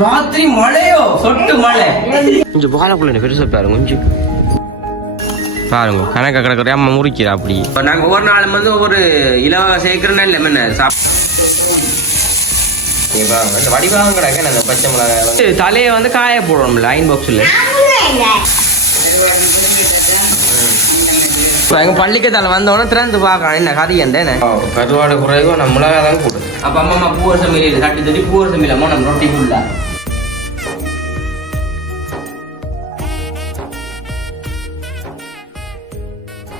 ராத்திரி மழையோ? சொட்டு மழை. கொஞ்சம் வாழைக்குள்ள பெருசா பாருங்க கொஞ்சம் பாருங்க கணக்க கிடக்குற அம்மா முறிக்கிறா அப்படி. இப்போ நாங்கள் ஒவ்வொரு நாளும் வந்து ஒவ்வொரு இலவ சேர்க்கிறோன்னா இல்லை என்ன சாப் வடிவாங்க கிடக்கு அந்த பச்சை மிளகாய் வந்து. தலையை வந்து காய போடணும்ல அயன் பாக்ஸில் எங்கள் பள்ளிக்கத்தால் வந்தோடனே திறந்து பார்க்கலாம் என்ன கறி அந்த என்ன? கருவாடு குறைவோ நம்ம மிளகா தான் கூடும் அப்போ அம்மா அம்மா பூவர் சமையல் தட்டி தட்டி பூவர் சமையல் அம்மா நம்ம ரொட்டி ஃபுல்லா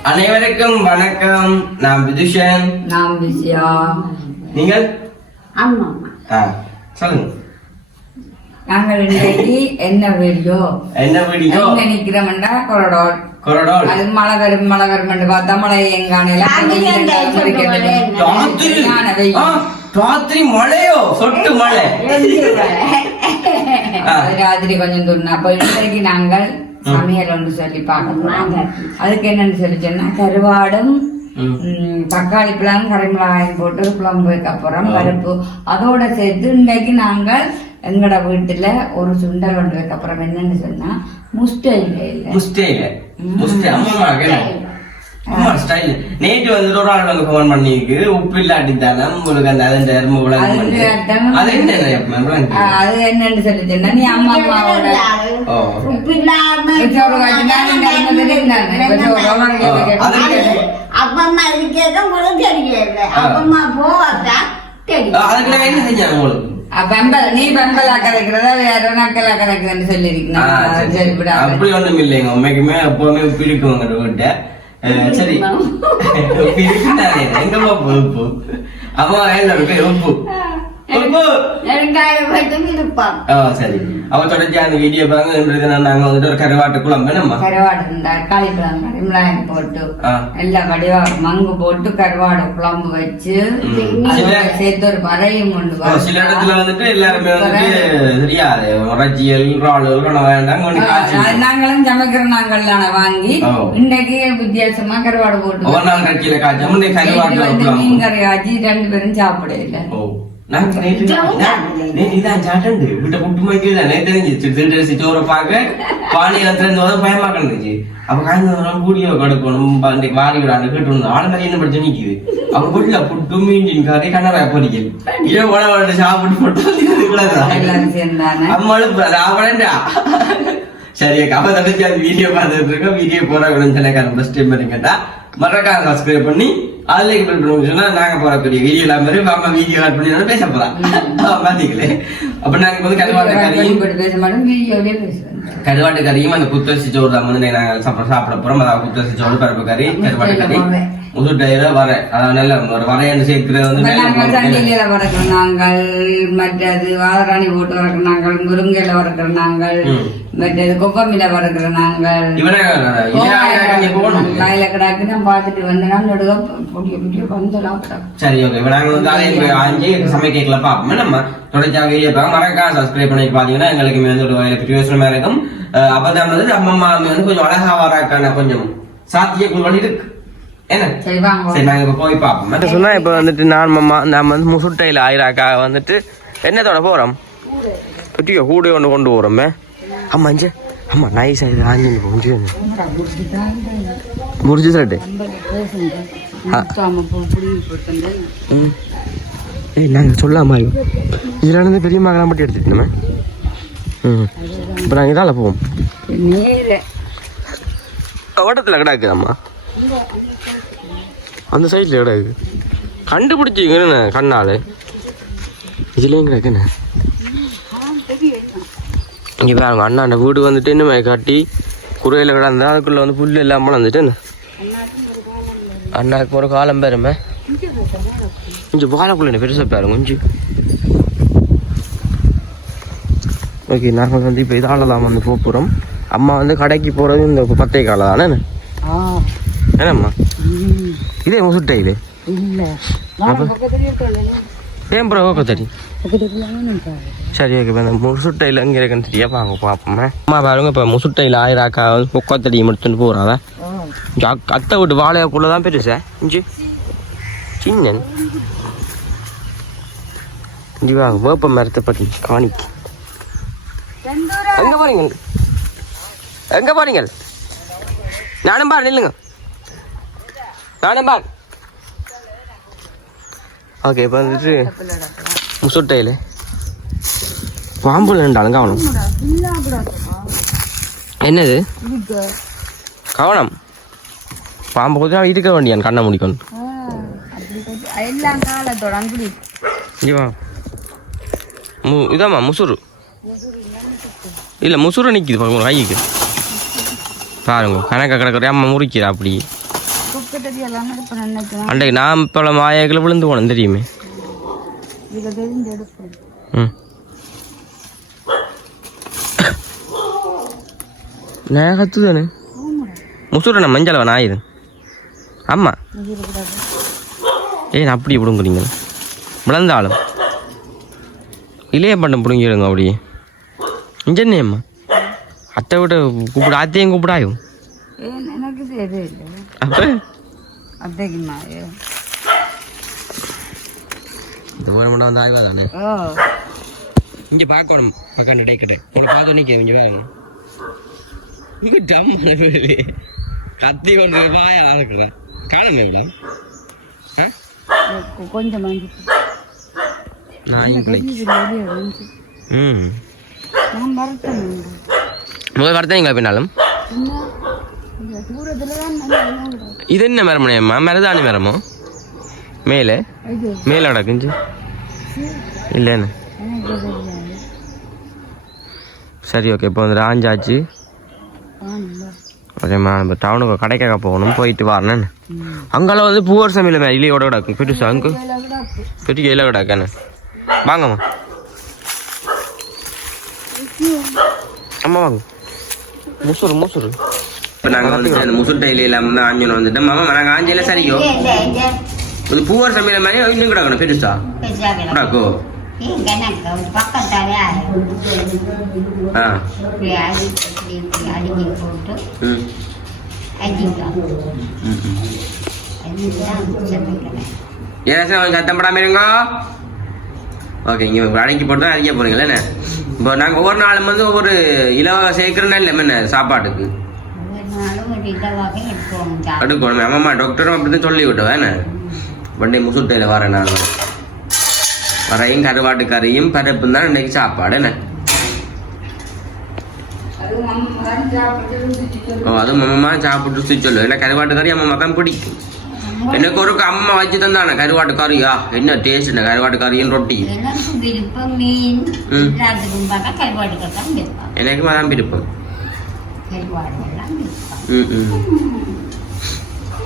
அனைவருக்கும் வணக்கம். நான் விதுஷன். நாம் விஜயா நீங்கள்? ஆமா ஆ சொல்லுங்க. நாங்கள் இன்னைக்கு என்ன வீடியோ? என்ன வீடியோ? எங்க நிக்கிறோம்டா கொரடோல். கொரடோல். அது மழை வரும் மழை வரும் பார்த்தா மழை எங்கான ராத்திரி. மழையோ? சொட்டு மழை. ஆ. ராத்திரி கொஞ்சம் தூரம் அப்ப இன்றைக்கு நாங்கள் சமையல் ஒன்று சொல்லி பார்க்க போறோம் அதுக்கு என்னன்னு சொல்லி சொன்னா கருவாடும் தக்காளி பழம் கரைமிளகாயும் போட்டு குழம்பு வைக்க போறோம் பருப்பு. அதோட சேர்த்து இன்னைக்கு நாங்கள் எங்கட வீட்டுல ஒரு சுண்டல் ஒன்று வைக்க போறோம். என்னன்னு சொன்னா முஸ்டை இல்லை இல்ல முஸ்டேல ஸ்டைல். நேற்று வந்துட்டு ஒரு ஆள் வந்து பண்ணிருக்கு உப்பு இல்லாட்டி தானே உங்களுக்கு அந்த அதன் எருமை விளக்கு அது என்னன்னு சொல்லி நீ அம்மா அம்மாவோட அப்பம்மா இருக்கிறது உங்களுக்கு தெரியல அப்பம்மா போவாதா தெரியும் அதுக்கு நான் என்ன செஞ்சேன் உங்களுக்கு பெம்பல் நீ பெம்பலா கதைக்கிறதா வேற சரி, சரி. சொல்லிருக்கேன் அப்படி ஒண்ணும் இல்லைங்க உண்மைக்குமே எப்பவுமே வீட்டை அஹ், சரி இருக்குதானே எங்கம்மா அம்மா உப்பு சரி அவ தொடர்ச்சி அந்த வீடியோ பாருங்க நாங்க வந்துட்டு ஒரு கருவாட்டு குழம்பு என்னம்மா கருவாடு தக்காளி பழம் கரிமிளகாய் போட்டு ஆ. எல்லாம் வடிவா மங்கு போட்டு கருவாடு குழம்பு வச்சு சேர்த்து ஒரு வரையும் ஓ, சில இடத்துல வந்துட்டு எல்லாருமே வந்துட்டு தெரியாது ரஜியல் ராளுகள் கொண்டு வேண்டாம் கொண்டு காய்ச்சி அது நாங்களும் சமைக்கிற நாங்கள்லான வாங்கி. இன்னைக்கு வித்தியாசமா கருவாடு போட்டு நாள் கட்சியில காய்ச்சி குழம்பு மீன் கறி ஆச்சு ரெண்டு பேரும் சாப்பிட இல்ல ஓ நான் நேற்று இதான் சாட்டண்டு வீட்டை புட்டு மாதிரி தான் நேற்று தெரிஞ்சிச்சு திருட்டு சோறை பார்க்க பானி வந்து வந்து பயமா கிடந்துச்சு அப்ப காய்ந்து வரும் கூடிய கொடுக்கணும் இன்னைக்கு வாரி விடாண்டு கேட்டு வந்தோம் ஆள் மாதிரி என்ன படிச்சு நிக்குது அப்ப புட்டுல புட்டு மீன் கறி கண்ணரா பொரிக்கல் இதே உட உடனே சாப்பிட்டு போட்டு கூடாது அம்மாளும் அவளேண்டா சரி அந்த வீடியோ பார்த்துட்டு இருக்கோம் வீடியோ போற விளைஞ்சனக்காரன் ஃபர்ஸ்ட் டைம் இருக்கட்டா மறக்காம சப்ஸ்கிரைப் பண்ணி அதுல கிளிக் பண்ணி சொன்னா நாங்க போறக்கூடிய வீடியோ எல்லாம் மாதிரி அம்மா வீடியோ ஆட் பண்ணி பேச போறோம் பாத்தீங்களே அப்ப நாங்க வந்து கருவாட்டு கறியும் கருவாட்டு கறியும் அந்த குத்தரிசி சோறு தான். வந்து நாங்க சாப்பிட சாப்பிட போறோம் அதாவது குத்தரிசி சோறு பருப்பு கறி கருவாட்டு கறி. முசுட்டையில வர. அதாவது நல்ல ஒரு வரையன்னு சேர்க்கிறது வந்து வளர்க்குற நாங்கள் மற்றது வாதராணி போட்டு வளர்க்குற நாங்கள் முருங்கையில வளர்க்குற நாங்கள். மற்றது கொப்பமில வளர்க்குற நாங்கள் லாயில கிடாக்கு நான் பார்த்துட்டு வந்தேன்னா வந்தலாம் சரி ஓகே. இப்போ நாங்கள் வந்து போய் ஆஞ்சி சமைக்கல பார்ப்போம். நம்ம தொடர்ச்சியாக வீடியோ பார்க்க மறக்காம சப்ஸ்கிரைப் பண்ணி பார்த்தீங்கன்னா எங்களுக்கு வந்து ஒரு பிரயோசனமா இருக்கும். அப்பதான் வந்து நம்ம மாமி வந்து கொஞ்சம் அழகா வராக்கான கொஞ்சம் சாத்தியக்குள் இருக்கு. சொன்னா இப்ப வந்துட்டு நான் மாமா நம்ம வந்து முசுட்டையில ஆயிராக்கா வந்துட்டு என்னத்தோட போறோம்? குட்டியோ கூட ஒன்று கொண்டு போறோமே. அம்மா அஞ்சு அம்மா நைஸ் ஆயிடுது ஆஞ்சு கொஞ்சம் முடிஞ்சு சட்டு ம். ஏய் நாங்கள் சொல்லாமா இதில் இருந்து பெரிய மகளாம் மட்டும் எடுத்துக்கணுமே ம். இப்போ நாங்கள் இதால் போவோம். நீர். ஓட்டத்தில் கிடக்கு அம்மா. அந்த சைடில் கிடக்கு கண்டுபிடிச்சிங்கன்னு கண்ணால். இதுலேயும் கிடக்குண்ணே இங்கே பாருங்க அண்ணா அந்த வீடு வந்துட்டு இன்னுமே கட்டி குறையில் கிடந்தா அதுக்குள்ளே வந்து புல் இல்லாமல் வந்துட்டு அண்ணாக்கு ஒரு காலம் பேருமே. கொஞ்சம் வாழைக்குள்ள பெருசாக பாருங்க கொஞ்சம். ஓகே நாங்கள் வந்து இப்போ இதால் தான் வந்து போக போகிறோம் அம்மா வந்து கடைக்கு போகிறது இந்த பத்தே காலை தானே என்னம்மா? இதே முசுட்டையிலே இல்ல ஏன் ப்ரோ கொத்தடி சரி ஓகே இப்போ முசுட்டையில் எங்கே இருக்குன்னு வாங்க பார்ப்போமே அம்மா பாருங்க இப்போ முசுட்டையில் ஆயிராக்கா வந்து முக்கத்தடி முடிச்சுட்டு போகிறாவ அத்தை விட்டு வாழைக்குள்ளே தான் பெருசா இஞ்சி சின்னன் இஞ்சி வாங்க வேப்ப மரத்தை பற்றி காணிக்கு எங்க போறீங்க எங்க போறீங்க நானும் பாரு நில்லுங்க நானும் பாரு. ஓகே இப்போ வந்துட்டு முசுட்டையில். பாம்பு ரெண்டாலும் கவனம் என்னது? கவனம். பாம்பு கொஞ்சம் இருக்க வேண்டியான் கண்ணை முடிக்கணும் மு இதாம்மா முசுறு. இல்லை முசுறு நிற்கிது பாருங்க கைக்கு. பாருங்க கணக்க கிடக்கிற அம்மா முறிக்கிறா அப்படி குக்கட்டடி எல்லாம் இப்போ நினைக்கிறேன் அன்றைக்கு நான் பல மாயாக்களை விழுந்து போனேன் தெரியுமே? நான் கத்து தானே? முசுறு நான் இது ஆமாம் ஏன் அப்படி பிடுங்குறீங்க. விளந்தாலும் இளைய பண்ண பிடுங்கிடுங்க அப்படியே. இஞ்சன்னையம்மா அத்தை விட கூப்பிட அத்தையும் கூப்பிடாயும் அப்போ? மணி வந்து ஆய்வா தானே இங்கே பார்க்கணும் பக்கம் இடைக்கிட்ட உங்களை பார்த்து நிற்க இங்கே பாருங்க இங்கே டம் கத்தி கொண்டு வாயா இருக்கிறேன் காலம் எவ்வளோ ஆ கொஞ்சம் நான் ம் முதல் வரத்தீங்களா பின்னாலும் தூரத்தில் தான் இது என்ன மரமனையம்மா மரதாணி மரமோ? மேலே? மேலே கிடக்குஞ்சு இல்லைன்னு சரி ஓகே. இப்போ வந்து ஆனந்தா ஓகேம்மா நம்ம டவுனுக்கு கடைக்காக போகணும். போயிட்டு வரணும் அங்கெல்லாம் வந்து பூவர் சமையல் இலையோட கிடக்கும் பெருசா அங்கு? பெரிய இலை கிடக்கானே வாங்கம்மா. அம்மா வாங்க. முசுறு முசுறு இப்போ நாங்கள் வந்து அந்த முசுறு டைலி இல்லாமல் வந்து ஆஞ்சல் வந்துட்டு மாமா நாங்கள் ஆஞ்சல சரியோ இது பூவர் சமையல் மாதிரி இன்னும் கிடக்கணும் பெருசா. கிடக்கோ இங்க எனக்கு பக்கத்தாலே ஆ. இப்படி அடி இப்படி இப்படி அடிக்கி போட்டு ம். அடிக்கலாம் ம் ம். அதுதான் சமைக்கிறேன் ஏன் சார் கொஞ்சம் சத்தம் போடாம இருங்க? ஓகே இங்கே அடக்கி போட்டு தான் அடிக்க போறீங்களா என்ன? இப்போ நாங்கள் ஒவ்வொரு நாளும் வந்து ஒவ்வொரு இலவக சேர்க்கிறோன்னா இல்லை என்ன சாப்பாட்டுக்கு? அடுக்கணும் ஆமாம்மா டாக்டரும் அப்படி தான் சொல்லி விட்டோம் என்ன வண்டி முசுட்டையில் வரேன் நான் வரையும் கருவாட்டு கறியும் பருப்பும் தான் இன்னைக்கு சாப்பாடு என்ன ஓ அது அம்மா சாப்பிட்டு சுற்றி சொல்லுவோம் ஏன்னா கருவாட்டு கறி அம்மா தான் பிடிக்கும் எனக்கு ஒரு அம்மா வச்சு தந்தானே கருவாட்டு கறியா என்ன டேஸ்ட் கருவாட்டு கறியும் ரொட்டி எனக்கு அதான் விருப்பம்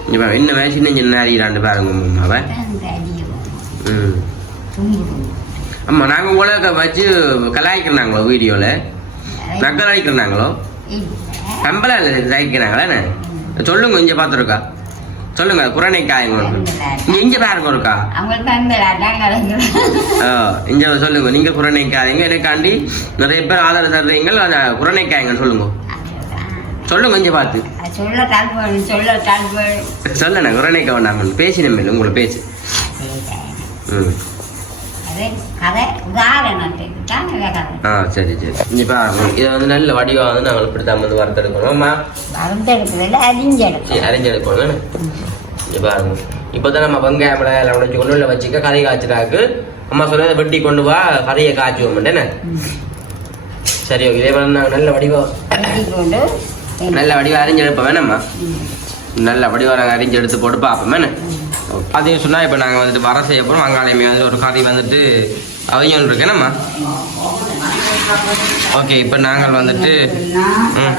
இப்போ என்ன வயசு இன்னும் சின்ன அறியிறாண்டு பாருங்க அம்மாவை ம். ஆமாம் நாங்கள் உலக வச்சு கலாய்க்கிறாங்களோ வீடியோவில் நக்கல் அடிக்கிறாங்களோ கம்பளா இல்லை ஜாய்க்கிறாங்களா என்ன? சொல்லுங்க இங்கே பார்த்துருக்கா சொல்லுங்க குரணை காயங்க இங்கே இங்கே பாருங்க இருக்கா ஆ, இங்க சொல்லுங்க நீங்க காயங்க எனக்காண்டி நிறைய பேர் ஆதரவு தர்றீங்க அந்த காயங்கன்னு சொல்லுங்க. சொல்லுங்க இங்க பார்த்து. சொல்ல தாழ்வு சொல்ல தாழ்வு சொல்லண்ணா குரணைக்க வேண்டாம் பேசினேன் உங்களை பேச்சு. ம். ஆ சரி சரி. இதை வந்து நல்ல வடிவா வந்து நாங்கள் இப்படி தான் வந்து வறுத்தெடுக்கணும். வறுத்தெடுக்கிறதுல அரைஞ்செடுக்கணும் இப்போதான் நம்ம வெங்காயம் எல்லாம் உடைச்சு கொண்டு உள்ள வச்சுக்க கறி காய்ச்சிட்டாக்கு அம்மா சொன்னதை வெட்டி கொண்டு வா கறியை காய்ச்சுவோம் என்ன? சரி ஓகே. இதே மாதிரி நாங்கள் நல்ல வடிவா வெட்டி கொண்டு நல்ல வடிவா அரிஞ்சு எடுப்போம் வேணாம்மா நல்ல வடிவா நாங்கள் அரிஞ்சு எடுத்து போட்டு பார்ப்போம் என்ன? அதையும் சொன்னால் இப்போ நாங்கள் வந்துட்டு வர செய்ய போகிறோம் வெங்காயமே வந்து ஒரு கறி வந்துட்டு அவையும் இருக்கேனம்மா ஓகே இப்போ நாங்கள் வந்துட்டு ம்.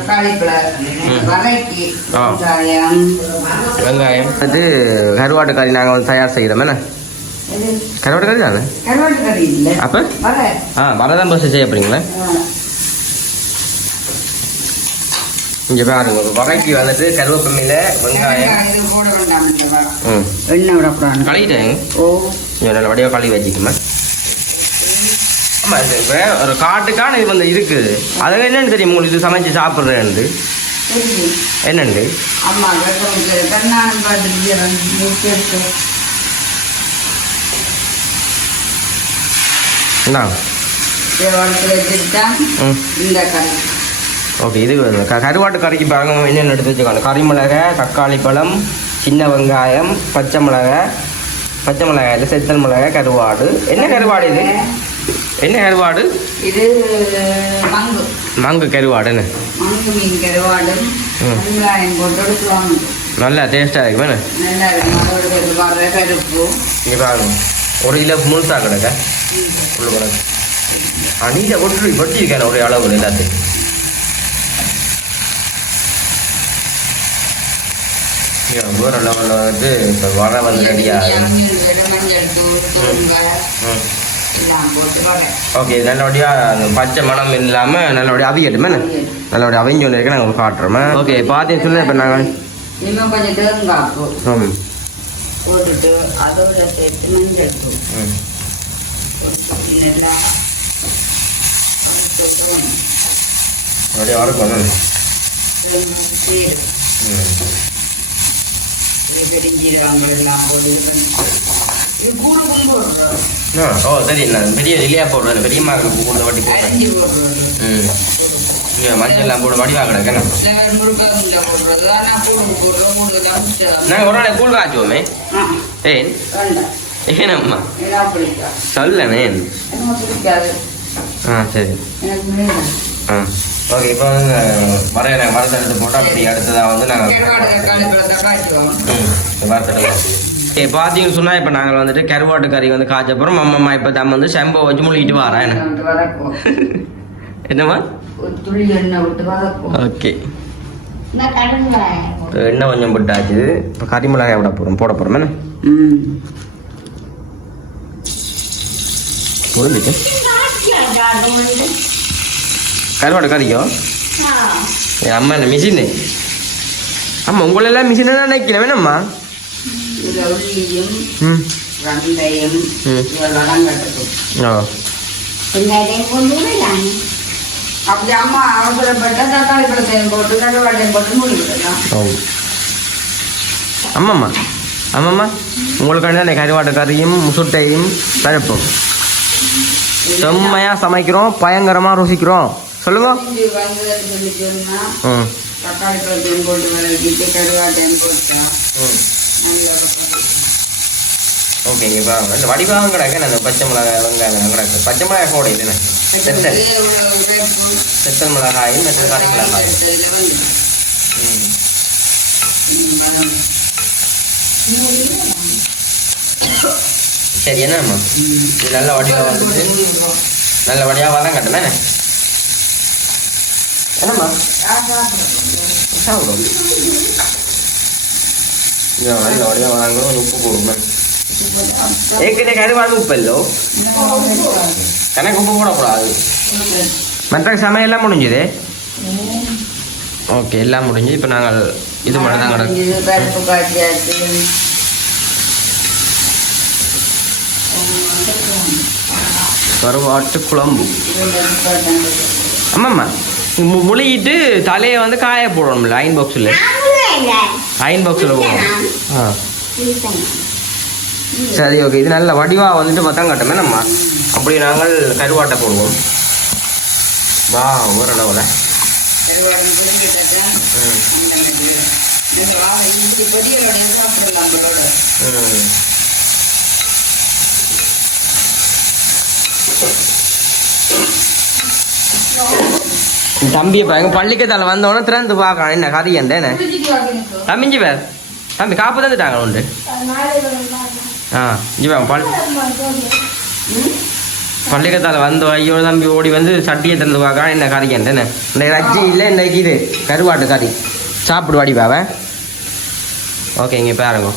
ம். வலைக்கு ஆ. வெங்காயம். வந்துட்டு கருவாட்டு கறி நாங்கள் வந்து தயார் செய்கிறோம் என்ன? கருவாட்டு கறி தானே? அப்போ? ஆ வரதான் பஸ் செய்ய போகிறீங்களா இங்கே பாருங்க வகைக்கு வந்துட்டு கருவேப்பமையில் வெங்காயம். ம். எண்ணெய் விடக்கூடாது கழுவிட்டேங்க ஓ நல்ல வடிவாக கழுவி வச்சுக்கோமா ஆமாம் இப்போ ஒரு காட்டுக்கான இது வந்து இருக்குது அது என்னன்னு தெரியும் உங்களுக்கு? இது சமைச்சு சாப்பிட்றேன்னு என்னண்டு? இந்த கறி ஓகே இது கருவாட்டு கறிக்கு பாருங்க என்னென்ன எடுத்து வச்சுக்கோங்க கறி மிளகாய் தக்காளி பழம் சின்ன வெங்காயம் பச்சை மிளகாய் பச்சை மிளகாய் இல்லை செத்தல் மிளகாய் கருவாடு. என்ன கருவாடு இது? என்ன கருவாடு? இது மங்கு. மங்கு கருவாடுன்னு மங்கு மீன் கருவாடு. வெங்காயம் போட்டு நல்லா டேஸ்ட்டாக இருக்கு வேணும் நல்லா கருப்பு இங்கே பாருங்க. ஒரு கிலோ முழுசா கிடக்க. உள்ள கிடக்கு நீட்டாக கொட்டு கொட்டியிருக்கேன் ஒரு அளவு எல்லாத்தையும். வேறு லெவலில் வந்து இப்போ வர வந்து ரெடியாக ஓகே நல்லபடியாக அந்த பச்சை மணம் இல்லாமல் நல்லபடியாக அவிக்கட்டுமே நல்லபடியாக அவிஞ்சு ஒன்று இருக்கு நாங்கள் காட்டுறோமே ஓகே பார்த்தீங்க சொல்லுங்க இப்போ நாங்கள் இன்னும் கொஞ்சம் தேங்காய் பூ ம். போட்டுட்டு அதோட சேர்த்து மஞ்சள் தூள். நல்லா அப்படியே சீரகம் ம். ஓ சரி நான் பெரிய இல்லையா போடுறேன் பெரிய மகளுக்கு கூட வட்டி போடுறேன். ம். இங்கே மஞ்சள் எல்லாம் போட்டு வடிவாக மிச்சம் நாங்கள் ஒரு நாளைக்கு கூழ் காய்ச்சுவோமே. ஏன்? ஏனம்மா? பிடிக்காது ஆ சரி. ஆ. ஓகே இப்போ வந்து வரைய நாங்கள் வரத்தை எடுத்து போட்டால் அப்படி அடுத்ததாக வந்து நாங்கள் காய்ச்சுவோம் ஓகே பார்த்தீங்கன்னு சொன்னால் இப்போ நாங்கள் வந்துட்டு கருவாட்டு கறி வந்து காய்ச்சப்புறம் அம்மம்மா இப்போ தம் வந்து செம்போ வச்சு முழுகிட்டு வரேன் என்னம்மா? ஓகே. இப்போ எண்ணெய் கொஞ்சம் போட்டாச்சு. இப்போ கறி மிளகாய் விட போகிறோம் போட போகிறோம் என்ன? ம். புரிஞ்சுச்சு கருவாடு கறிக்கோ என் அம்மா என்ன மிஷினு அம்மா உங்களெல்லாம் மிஷினை தான் நினைக்கிறேன். வேணம்மா அப்படி அம்மா அவசரப்பட்ட தக்காளி பழத்தையும் போட்டு கருவாட்டையும் போட்டு முடிவிடலாம் ஓ. ஆமாம்மா ஆமாம்மா உங்களுக்கு அந்த கருவாட்டு கறியும் முசுட்டையும் பருப்பும். செம்மையாக சமைக்கிறோம் பயங்கரமாக ருசிக்கிறோம். சொல்லுங்க. இது வந்ததுன்னு சொல்லி சொன்னா ம் தக்காளி பழத்தையும் போட்டு வதக்கிட்டு கருவாட்டையும் போட்டா ம். நல்லா இருக்கும். ஓகே பாருங்க. இந்த வடிவாகம் கிடக்கு. அந்த பச்சை மிளகாய் வெங்காயம் கிடக்கு. பச்சை மிளகாய் கூட இதுன்னு செத்தல். செத்தல் மிளகாயும் மற்ற கறி மிளகாயும். ம். சரி என்னம்மா? நல்ல வடிவாக வந்துட்டு நல்ல வடிவாக தான் கட்டுமே என்னம்மா சாப்பிடும் வாங்கணும் கொஞ்சம் உப்பு போடுமே ஏற்கனவே கருவாடு உப்பு இல்லோ கணக்கு உப்பு போடக்கூடாது மற்ற சமையல்லாம் முடிஞ்சுது ஓகே எல்லாம் முடிஞ்சு இப்போ நாங்கள் இது மட்டும் தான் கிடக்கு கருவாட்டு குழம்பு ஆமாம்மா முழுகிட்டு தலையை வந்து காய போடணும்ல அயன் பாக்ஸில் அயன் பாக்ஸில் போடணும். ஆ. சரி ஓகே இது நல்ல வடிவாக வந்துட்டு மொத்தம் கட்டமே நம்ம. அப்படி நாங்கள் கருவாட்டை போடுவோம். வா ஒரு அளவில். ம் அந்த மாதிரி இந்த வாழை இப்படி பொடியோட சாப்பிடலாம் நம்மளோட ம் தம்பியை பாருங்க பள்ளிக்கத்தால வந்தவொடனே திறந்து பார்க்கணும். என்ன கதை என்ன தம்பிஞ்சி பேர். தம்பி காப்பு தந்துட்டாங்க உண்டு. ஆ இஞ்சி பாருங்க பல் பள்ளிக்கத்தால வந்து ஐயோ தம்பி ஓடி வந்து சட்டியை திறந்து பார்க்கணும். என்ன கறி என்ன இந்த ரச்சி இல்லை இன்னைக்கு இது? கருவாட்டு கறி. சாப்பிடு வடிவாவ? ஓகே இங்கே பாருங்க.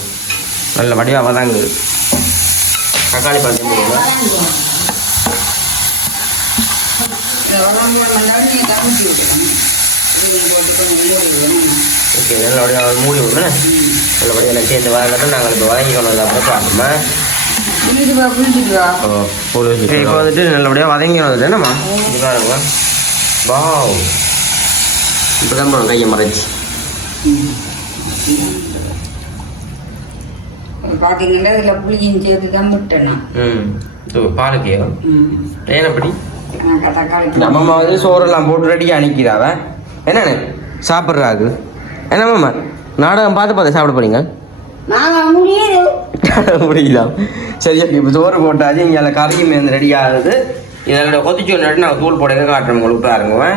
நல்ல வடிவாக தாங்க தக்காளி பழம் போடுங்க இந்த உடம்பு வந்தாலும் நீ கமிச்சு விட்டுக்கணும் இது போட்டு கொஞ்சம் மூடி விடணும் ஓகே நல்லபடியாக மூடி விடுறேன். நல்லபடியாக எல்லாம் சேர்ந்து வதங்கட்டும் நாங்கள் இப்போ வதங்கிக்கணும் அப்புறம் பார்ப்போமா. வா வா இப்போ வந்துட்டு நல்லபடியாக வதங்கி வந்துட்டு என்னம்மா? இது பாருங்க. வாவ். இப்போ தான் கையை மறைச்சி. பார்த்தீங்கன்னா இதில் புளியும் சேர்த்து தான் விட்டணும் ம். ம். ஏன் அப்படி? நம்ம வந்து சோறெல்லாம் போட்டு ரெடியாக அனுப்பிடாவ என்னண்ணே? என்ன மாமா? நாடகம் பார்த்து பார்த்து சாப்பிட போறீங்க? முடியுது. சரி சரி இப்போ சோறு போட்டாச்சு இங்கே கறியும் வந்து ரெடி ஆகுது இதோட கொதிச்சு ஒன்று நான் தூள் போட காட்டுறேன் உங்களுக்கு பாருங்க.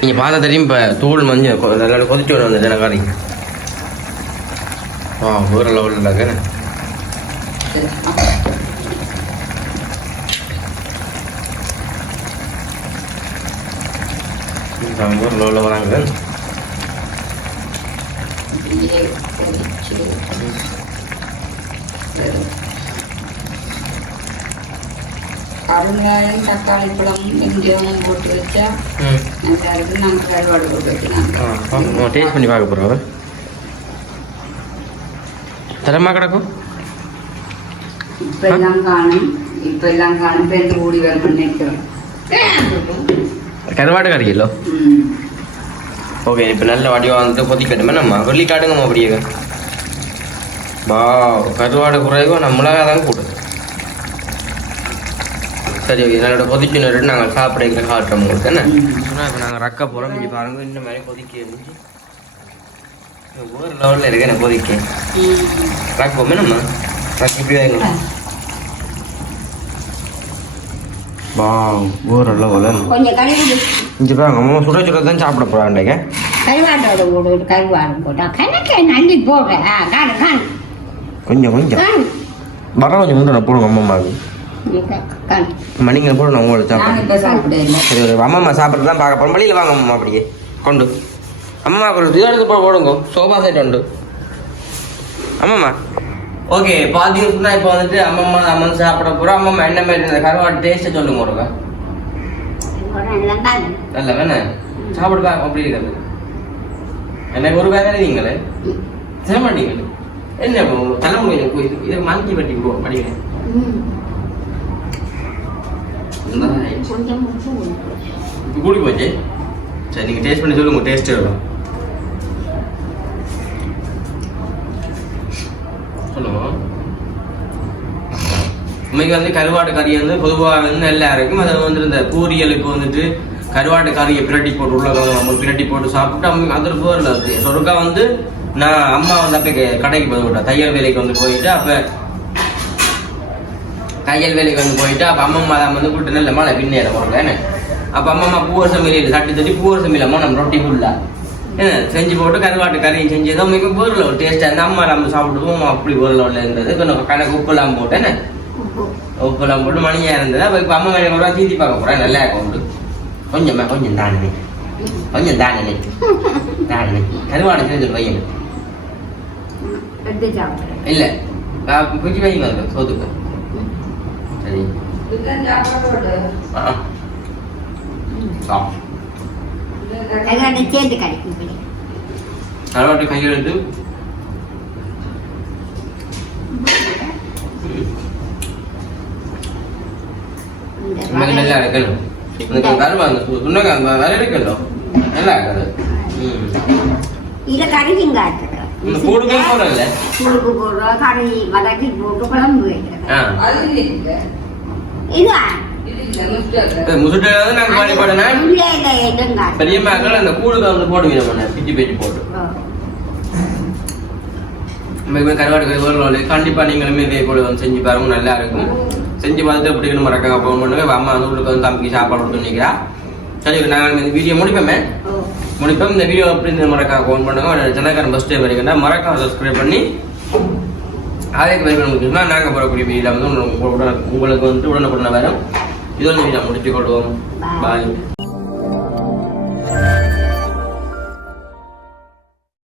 நீங்கள் பார்த்தா தெரியும் இப்போ தூள் மஞ்சள் இதோட கொதிச்சு ஒன்று வந்து கறி? ஆ வேறு லெவலில் இருக்குன்னு வேறு லெவலில் வராங்க அருங்காயம் தக்காளி பழம் வெந்தயம் போட்டு வச்சா நல்லா இருக்கு நாங்கள் கருவாடு போட்டு வைக்கலாம் டேஸ்ட் பண்ணி பார்க்க போகிறோம் தரமா கிடக்கும் இப்ப எல்லாம் காணும் இப்ப எல்லாம் காணும் பேருந்து ஓடி வரணும்னு நினைக்கிறோம் கருவாடு கறிக்கலோ. ஓகே இப்போ நல்ல வடிவம் வந்து கொதிக்கட்டுமே. நம்ம வெள்ளி காட்டுங்கம்மா அப்படியே. வா கருவாடு குறைவோ. நம்மளாக தான் கூடுது சரி ஓகே. நல்ல கொதிச்சு நேரம் நாங்கள் சாப்பிட காட்டுறோம் உங்களுக்கு என்ன? இப்போ நாங்கள் ரக்க போகிறோம் இங்கே பாருங்க இந்த மாதிரி கொதிக்க இருந்துச்சு ஒரு லெவலில் இருக்கு என்ன கொதிக்க. ரக்கோமே நம்ம? ரக்கி இப்படி ஒரு லெவலில் கொஞ்சம் கழுவி இங்கே பாருங்க அம்மா சுட சுட தான் சாப்பிட போகிறாண்டேங்க போட்டா. கணக்கே போக. காணு கொஞ்சம் கொஞ்சம். வர கொஞ்சம் முந்தின போடுங்க அம்மாவுக்கு காணு. மணிங்க போடு நான் உங்களோட சரி அம்மா சாப்பிட்றது தான் பார்க்க போகிறோம் மளியில் வாங்க அம்மா அப்படியே. கொண்டு. அம்மா எடுத்து போட போடுங்க. சோஃபா செட் உண்டு. அம்மாம்மா ஓகே பார்த்தீங்கன்னா இப்போ வந்துட்டு அம்மம்மா அம்மா சாப்பிட போகிறோம் அம்மம்மா என்ன மாதிரி இந்த கருவாட்டு டேஸ்ட்டை சொல்லுங்க காணு நல்ல வேணே சாப்பிடு பா அப்படி இருக்கிறது எனக்கு ஒரு வேலை நீங்களே. செய்ய மாட்டீங்களே என்ன தலைமுறை போய் இதை மாங்கி பட்டி போ படிக்கிறேன். கூடி போச்சு. சரி நீங்கள் டேஸ்ட் பண்ணி சொல்லுங்க டேஸ்ட் எவ்வளோ பண்ணுவோம் இன்னைக்கு வந்து கருவாட்டு கறி வந்து பொதுவாக வந்து நல்லா இருக்கும் அது வந்து இந்த பூரியலுக்கு வந்துட்டு கருவாட்டு கறியை பிரட்டி போட்டு உள்ள நம்ம பிரட்டி போட்டு சாப்பிட்டு அவங்க அதில் போரில் இருக்கு சொருக்கா வந்து நான் அம்மா வந்து அப்போ கடைக்கு போய் விட்டேன் தையல் வேலைக்கு வந்து போயிட்டு அப்போ தையல் வேலைக்கு வந்து போயிட்டு அப்போ அம்மம்மா தான் வந்து கூட்டு நல்ல மழை பின்னேற போகிறேன் அப்போ அம்மம்மா பூவர் சமையல் தட்டி தட்டி பூவரசம் இல்லாமல் நம்ம ரொட்டி ஃபுல்லா செஞ்சு போட்டு கருவாட்டு கறியும் செஞ்சு ஏதோ மிக பொருள் ஒரு டேஸ்ட்டாக இந்த அம்மா நம்ம சாப்பிடுவோம் அப்படி பொருள் உள்ள இருந்தது. கொஞ்சம் கணக்கு உப்புலாம் போட்டு என்ன? உப்பு. உப்புலாம் போட்டு மணியாக இருந்தது. அப்போ இப்போ அம்மா வேலைக்கு ஒரு தீதி பார்க்க போகிறேன் நல்லா இருக்கும். கொஞ்சமா கொஞ்சம் தானே கொஞ்சம் தானே தானே கருவாடு செஞ்சு பையன். இல்லை. குச்சி வைங்க அதுக்கு சோத்துக்கு. சரி. ஆ. சாப்பிட்டு கருவாட்டை சேர்த்து கழிக்கும் கருவாட்டு கையில் எடுத்து உண்மைக்கு நல்லா இருக்கணும் இந்த கருவா அந்த சுண்ணங்க அந்த வேலை இருக்கணும் நல்லா இருக்காது ம். இதை கறிக்கும் இந்த காட்டுறேன் கூடுக்கே போடல கூழுக்கு போடுறோம் கறி வதக்கி போட்டு குழம்பு வைக்கிறேன் ஆ அது இல்லை. இதுவா இது இல்லை, முஸ்டாக்கு. இந்த முசுட்டை வந்து நாங்கள் பாடிப்பாடுனா உள்ளே இல்லை எதுவும் காட்டு பெரிய மக்கள் அந்த கூடுக்கு வந்து போடுவீங்க பண்ண பிச்சு பேச்சு போட்டு. நம்ம கருவாடு கருவாடு கண்டிப்பாக நீங்களுமே இதே போல வந்து செஞ்சு பாருங்க நல்லா இருக்கும். செஞ்சு பார்த்துட்டு எப்படி மறக்காம ஃபோன் பண்ணுங்க அம்மா வந்து உங்களுக்கு வந்து தம்பிக்கு சாப்பாடு கொடுத்து நிற்கிறா சரி நாங்கள் இந்த வீடியோ முடிப்போமே? முடிப்போம். இந்த வீடியோ எப்படி இந்த மறக்காம ஃபோன் பண்ணுங்க ஜனக்காரன் பஸ் டைம் வரைக்கும் மறக்காம சப்ஸ்கிரைப் பண்ணி அதுக்கு பைக் முடிச்சுன்னா நாங்கள் போகக்கூடிய வீடியோ வந்து உங்களுக்கு உங்களுக்கு வந்துட்டு உடனுக்குடனே வரும். இதோட வீடியோ முடிச்சு கொள்வோம் Bye. பாய்